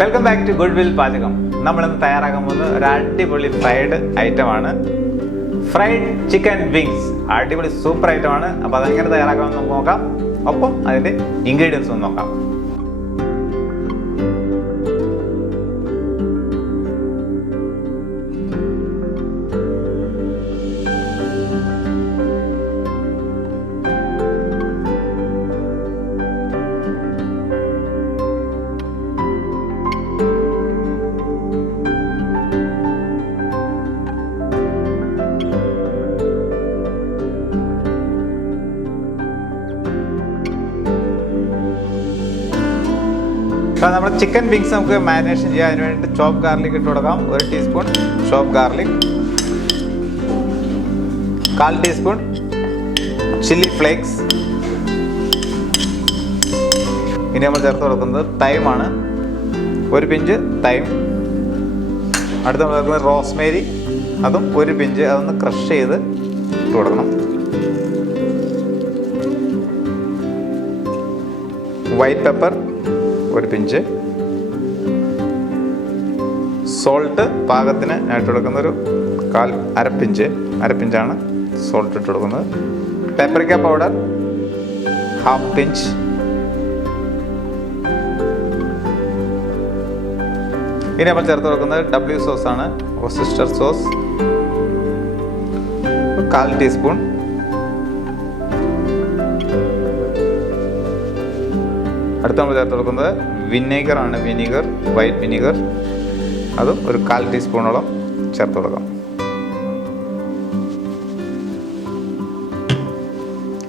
Welcome back to goodwill പാചകം. നമ്മളിന്ന് തയ്യാറാക്കാൻ പോകുന്നത് ഒരു അടിപൊളി ഫ്രൈഡ് ഐറ്റമാണ്. Fried chicken wings. അടിപൊളി സൂപ്പർ ഐറ്റമാണ്. അപ്പോൾ അതെങ്ങനെ തയ്യാറാക്കാമെന്ന് നമുക്ക് നോക്കാം. ഒപ്പം അതിൻ്റെ ഇൻഗ്രീഡിയൻസ് ഒന്ന് നോക്കാം. അപ്പോൾ നമ്മൾ ചിക്കൻ വിങ്സ് നമുക്ക് മാരിനേഷൻ ചെയ്യാൻ അതിന് വേണ്ടിയിട്ട് ചോപ്പ് ഗാർലിക് ഇട്ട് കൊടുക്കാം. 1 ടീസ്പൂൺ ചോപ്പ് ഗാർലിക്, 1/4 ടീസ്പൂൺ ചില്ലി ഫ്ലേക്സ്. ഇനി നമ്മൾ ചേർത്ത് കൊടുക്കുന്നത് തൈമാണ്, 1 പിഞ്ച് തൈം. അടുത്ത് നമ്മൾ ചേർക്കുന്നത് റോസ്മേരി, അതും 1 പിഞ്ച്. അതൊന്ന് ക്രഷ് ചെയ്ത് ഇട്ട് കൊടുക്കണം. White pepper 1 pinch. സോൾട്ട് പാകത്തിന് ഇട്ട് കൊടുക്കുന്നൊരു അരപ്പിഞ്ചാണ് സോൾട്ട് ഇട്ട് കൊടുക്കുന്നത്. പെപ്പറിക്ക പൗഡർ 1/2 പിഞ്ച്. ഇനി നമ്മൾ ചേർത്ത് കൊടുക്കുന്നത് W സോസാണ്, സിസ്റ്റർ സോസ് 1/4 ടീസ്പൂൺ. അടുത്ത് നമ്മൾ ചേർത്ത് കൊടുക്കുന്നത് വിനീഗറാണ്, വൈറ്റ് വിനീഗർ. അതും 1/4 ടീസ്പൂണോളം ചേർത്ത് കൊടുക്കാം.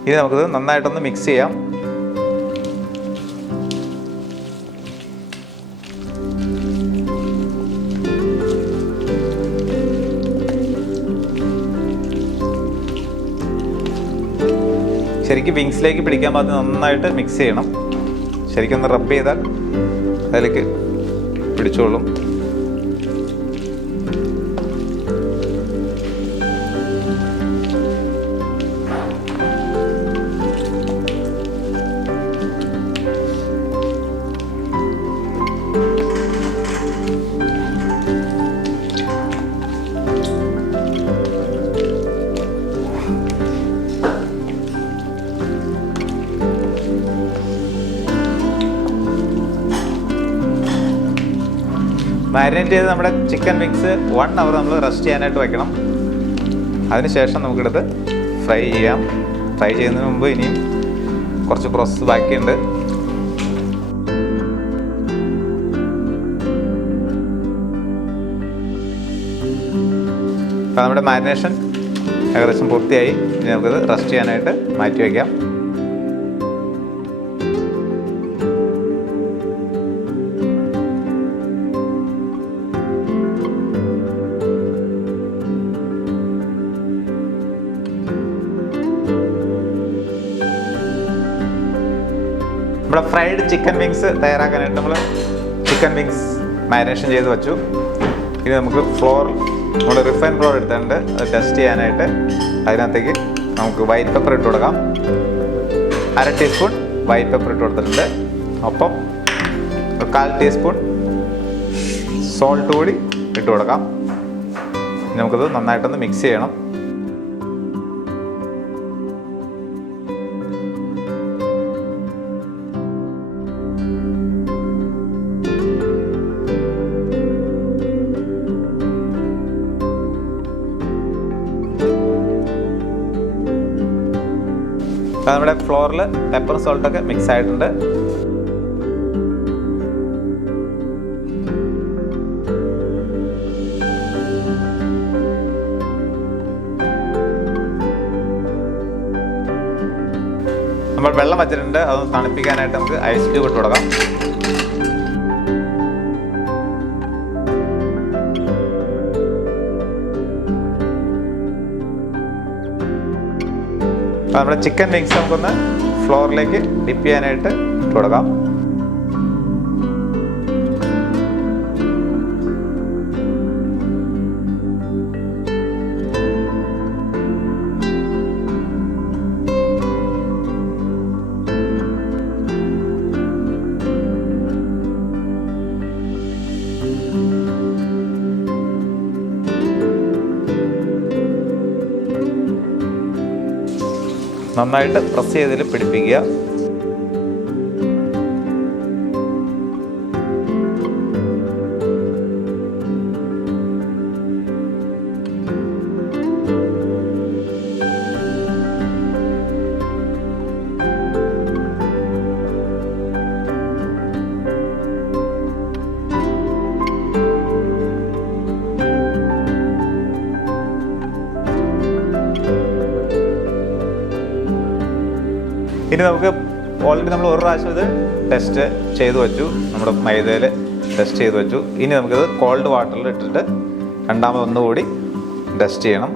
ഇനി നമുക്കിത് നന്നായിട്ടൊന്ന് മിക്സ് ചെയ്യാം. ശരിക്കും വിങ്സിലേക്ക് പിടിക്കാൻ പാകത്തിന് നന്നായിട്ട് മിക്സ് ചെയ്യണം. ശരിക്കും ഒന്ന് റബ്ബ് ചെയ്താൽ അതിലേക്ക് പിടിച്ചോളും. മാരിനേറ്റ് ചെയ്ത് നമ്മുടെ ചിക്കൻ വിങ്സ് 1 അവർ നമ്മൾ റെസ്റ്റ് ചെയ്യാനായിട്ട് വയ്ക്കണം. അതിനുശേഷം നമുക്കെടുത്ത് ഫ്രൈ ചെയ്യാം. ഫ്രൈ ചെയ്യുന്നതിന് മുമ്പ് ഇനിയും കുറച്ച് പ്രോസസ്സ് ബാക്കിയുണ്ട്. അപ്പോൾ നമ്മുടെ മാരിനേഷൻ ഏകദേശം പൂർത്തിയായി. ഇനി നമുക്കത് റെസ്റ്റ് ചെയ്യാനായിട്ട് മാറ്റി വയ്ക്കാം. നമ്മുടെ ഫ്രൈഡ് ചിക്കൻ വിങ്സ് തയ്യാറാക്കാനായിട്ട് നമ്മൾ ചിക്കൻ വിങ്സ് മാരിനേഷൻ ചെയ്ത് വെച്ചു. ഇനി നമുക്ക് നമ്മൾ റിഫൈൻ ഫ്ലോർ എടുത്തിട്ടുണ്ട്. അത് ടെസ്റ്റ് ചെയ്യാനായിട്ട് അതിനകത്തേക്ക് നമുക്ക് വൈറ്റ് പെപ്പർ ഇട്ട് കൊടുക്കാം. 1/2 ടീസ്പൂൺ വൈറ്റ് പെപ്പർ ഇട്ട് കൊടുത്തിട്ടുണ്ട്. ഒപ്പം 1/4 ടീസ്പൂൺ സോൾട്ട് കൂടി ഇട്ട് കൊടുക്കാം. നമുക്കത് നന്നായിട്ടൊന്ന് മിക്സ് ചെയ്യണം. നമ്മുടെ ഫ്ലോറിൽ പെപ്പറും സോൾട്ടൊക്കെ മിക്സ് ആയിട്ടുണ്ട്. നമ്മൾ വെള്ളം വച്ചിട്ടുണ്ട്. അതൊന്ന് തണുപ്പിക്കാനായിട്ട് നമുക്ക് ഐസ് ക്യൂബ് ഇട്ട് കൊടുക്കാം. അപ്പോൾ നമ്മുടെ ചിക്കൻ വിങ്സ് നമുക്കൊന്ന് ഫ്ലോറിലേക്ക് ഡിപ്പ് ചെയ്യാനായിട്ട് ഇട്ട് കൊടുക്കാം. നന്നായിട്ട് പ്രസ് ചെയ്തതിൽ പിടിപ്പിക്കുക. ഇനി നമുക്ക് ഓൾറെഡി നമ്മൾ ഒരു പ്രാവശ്യം ഇത് ടെസ്റ്റ് ചെയ്ത് വെച്ചു, നമ്മുടെ മൈദയിൽ ടെസ്റ്റ് ചെയ്ത് വെച്ചു. ഇനി നമുക്കിത് കോൾഡ് വാട്ടറിൽ ഇട്ടിട്ട് രണ്ടാമത് ഒന്നുകൂടി ടെസ്റ്റ് ചെയ്യണം.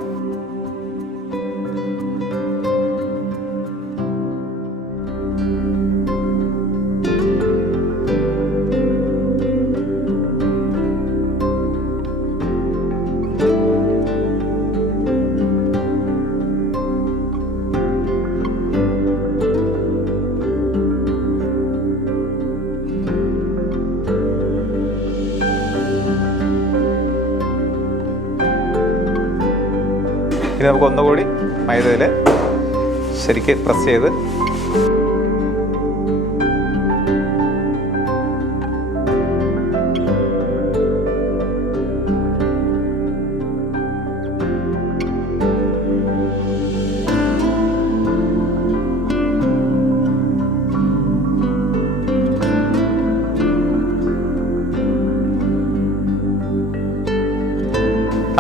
ഇനി നമുക്ക് ഒന്നുകൂടി മൈദയിൽ ശരിക്ക് പ്രസ് ചെയ്ത്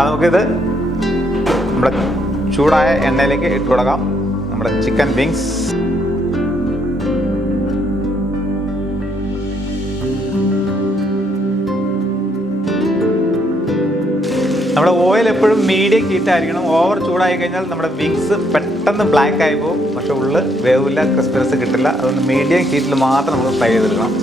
നമുക്കിത് നമ്മുടെ ചൂടായ എണ്ണയിലേക്ക് ഇട്ട് കൊടുക്കാം. നമ്മുടെ ചിക്കൻ വിങ്സ് നമ്മുടെ ഓയിൽ എപ്പോഴും മീഡിയം ഹീറ്റായിരിക്കണം. ഓവർ ചൂടായി കഴിഞ്ഞാൽ നമ്മുടെ വിങ്സ് പെട്ടെന്ന് ബ്ലാക്ക് ആയി പോകും, പക്ഷെ ഉള്ളിൽ വേവില്ല, ക്രിസ്പിനെസ് കിട്ടില്ല. അതുകൊണ്ട് മീഡിയം ഹീറ്റിൽ മാത്രം നമുക്ക് ഫ്രൈ ചെയ്തെടുക്കണം.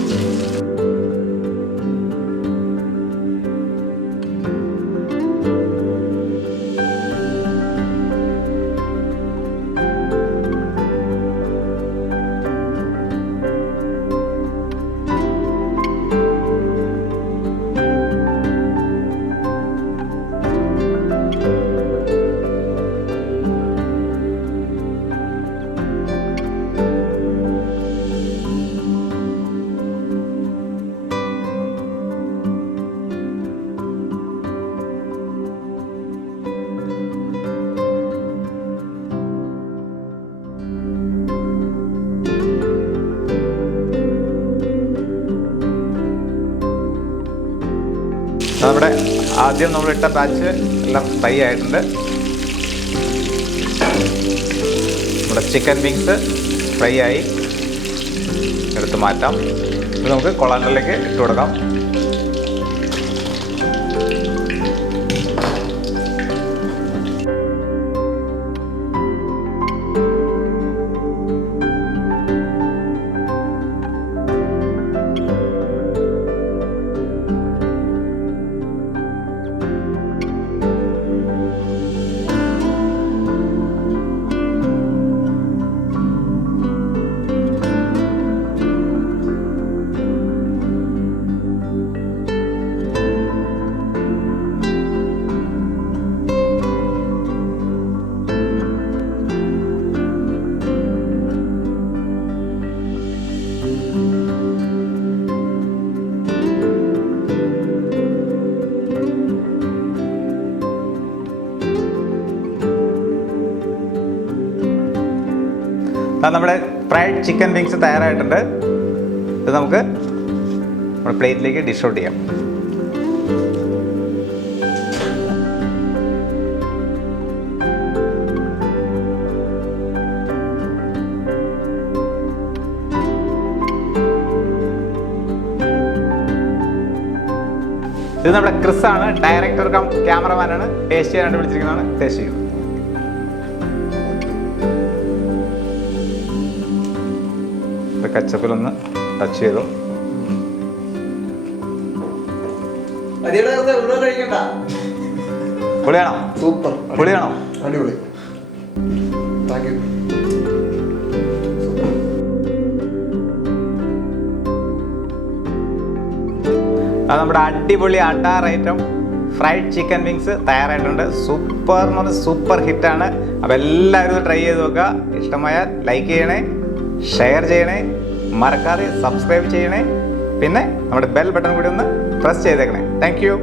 നമ്മുടെ ആദ്യം നമ്മളിട്ട ബാച്ച് എല്ലാം ഫ്രൈ ആയിട്ടുണ്ട്. നമ്മുടെ ചിക്കൻ വിങ്സ് ഫ്രൈ ആയി, എടുത്ത് മാറ്റാം. ഇത് നമുക്ക് കൊളാണ്ടറിലേക്ക് ഇട്ട് കൊടുക്കാം. നമ്മുടെ ഫ്രൈഡ് ചിക്കൻ വിങ്സ് തയ്യാറായിട്ടുണ്ട്. ഇത് നമുക്ക് നമ്മുടെ പ്ലേറ്റിലേക്ക് ഡിഷ് ഔട്ട് ചെയ്യാം. ഇത് നമ്മുടെ ക്രിസ് ആണ്, ഡയറക്ടർ കം ക്യാമറമാനാണ്. ടേസ്റ്റ് ചെയ്യാനായിട്ട് വിളിച്ചിരിക്കുന്നതാണ്. ടേസ്റ്റ് ചെയ്യും. കച്ചപ്പിലൊന്ന് ടച്ച് ചെയ്തു. പൊളിയാണോ? സൂപ്പർ. പൊളിയാണോ? അടിപൊളി. Thank you. അത് നമ്മുടെ അടിപൊളി അടാർ ഐറ്റം ഫ്രൈഡ് ചിക്കൻ വിങ്സ് തയ്യാറായിട്ടുണ്ട്. സൂപ്പർ എന്ന് പറഞ്ഞാൽ സൂപ്പർ ഹിറ്റാണ്. അപ്പോൾ എല്ലാവരും ഇത് ട്രൈ ചെയ്ത് നോക്കുക. ഇഷ്ടമായാൽ ലൈക്ക് ചെയ്യണേ, ഷെയർ ചെയ്യണേ, മറക്കാതെ സബ്സ്ക്രൈബ് ചെയ്യണേ, പിന്നെ നമ്മുടെ ബെൽ ബട്ടൺ കൂടി ഒന്ന് പ്രസ് ചെയ്തേക്കണേ. Thank you.